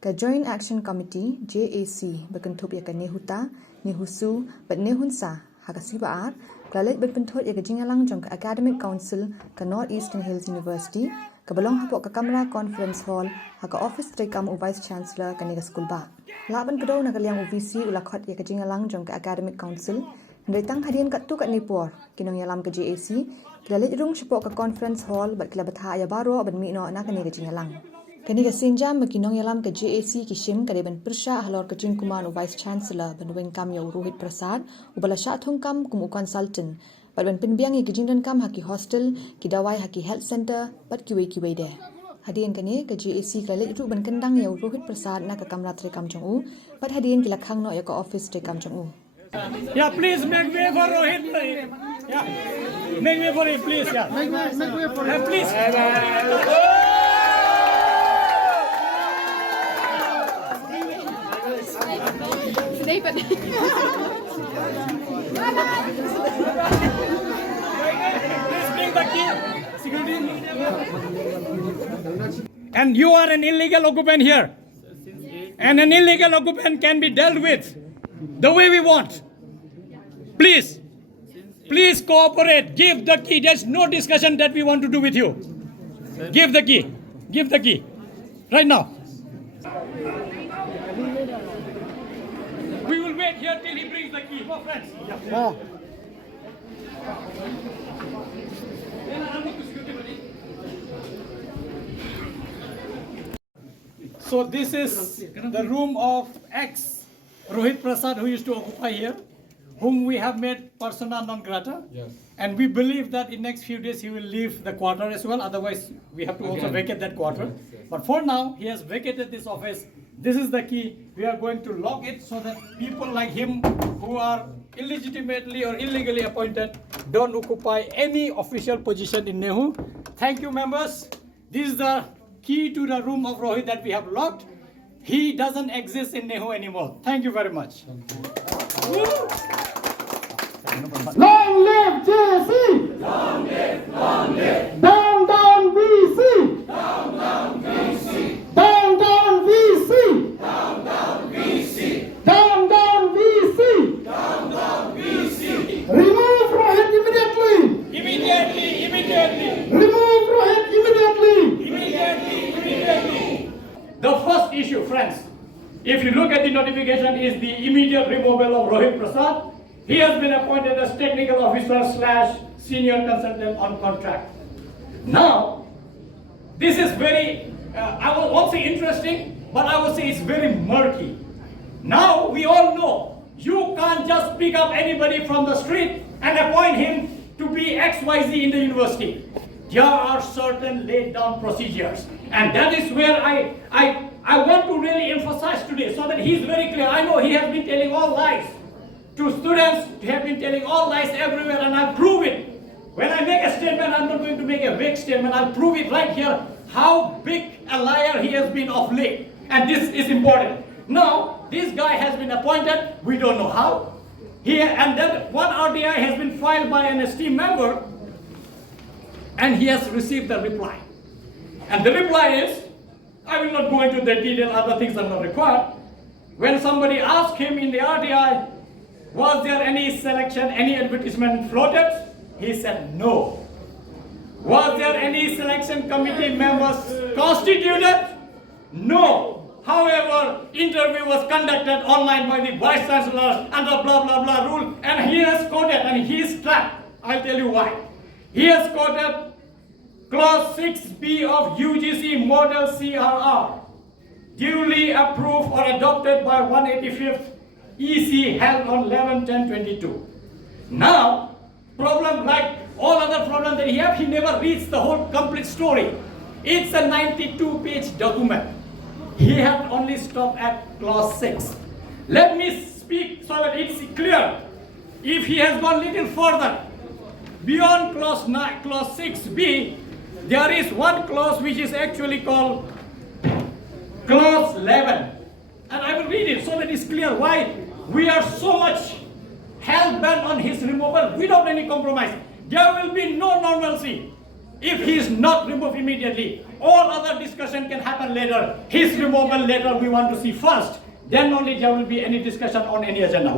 Ka Joint Action Committee JAC berkentup ya ka NEHU NEHU but NEHUNSA hakasibaar ka Leit berpentot ya ka jingialang jong ka Academic Council ka North Eastern Hills University ka belong hapok ka Kamra Conference Hall haka Office Trekam u Vice Chancellor ka nega school ba. Laban kedau na kaliang UVC ulakot ya ka jingialang jong ka Academic Council Ngetang hadian kat tu kat Nipur kinong yalam ke JAC kila Leit rung hapok ka Conference Hall bat kila batha ya baro ban mi no na ka nega jingialang. Kani ka sinjam makinong yalam ke JAC kishim kade ban persha halor ke jingkuman u Vice Chancellor ban weng kam ya Rohit Prasad u bala sya thong kam kum u consultant bat ban pinbiang ki jingdan kam haki hostel ki dawai haki health center bat kiwe de. Hadian kani ke JAC kala itu ban kendang ya Rohit Prasad na ka kamra trekam jong u bat hadian kila khang no ya ka office trekam jong u. Yeah, please make way for Rohit. Yeah, make way for him, please. Yeah, make way for him. Please. And you are an illegal occupant here. And an illegal occupant can be dealt with the way we want. Please cooperate. Give the key. There's no discussion that we want to do with you. Give the key. Give the key. Right now. We will wait here till he brings the key. Go, friends. Yeah. So this is the room of ex Rohit Prasad, who used to occupy here, whom we have made persona non grata. Yes. And we believe that in next few days he will leave the quarter as well. Otherwise, we have to also vacate that quarter. Yes. But for now, he has vacated this office. This is the key. We are going to lock it so that people like him who are illegitimately or illegally appointed don't occupy any official position in NEHU. Thank you, members. This is the key to the room of Rohit that we have locked. He doesn't exist in NEHU anymore. Thank you very much. Long live JAC! Long live, long live! Down, down VC! Down, down VC! Down, down VC! Down, down VC! Down, down VC! Down, down VC! Remove Rohit immediately! Immediately, immediately! Remove Rohit immediately! Immediately, immediately! The first issue, friends, if you look at the notification, is the immediate removal of Rohit Prasad. He has been appointed as technical officer / senior consultant on contract. Now, this is very, I won't say interesting, but I would say it's very murky. Now, we all know you can't just pick up anybody from the street and appoint him to be XYZ in the university. There are certain laid down procedures. And that is where I want to really emphasize today so that he's very clear. I know he has been telling all lies to students, he has been telling all lies everywhere, and I'll prove it. When I make a statement, I'm not going to make a vague statement. I'll prove it right here how big a liar he has been of late. And this is important. Now, this guy has been appointed. We don't know how. And then one RDI has been filed by an esteemed member, and he has received the reply. And the reply is, I will not go into the detail, other things are not required. When somebody asked him in the RDI, was there any selection, any advertisement floated? He said no. Was there any selection committee members constituted? No. However, interview was conducted online by the Vice Chancellor under blah blah blah rule, and he has quoted, and he is trapped. I'll tell you why. He has quoted Clause 6B of UGC Model CRR, duly approved or adopted by 185th EC held on 11/10/22. Now, problem like all other problems that he have, he never reads the whole complete story. It's a 92-page document. He had only stopped at clause 6. Let me speak so that it's clear. If he has gone little further, beyond clause 9, clause 6B, there is one clause which is actually called clause 11. And I will read it so that it's clear why we are so much hell-bent on his removal without any compromise. There will be no normalcy if he is not removed immediately. All other discussion can happen later. His removal later we want to see first. Then only there will be any discussion on any agenda.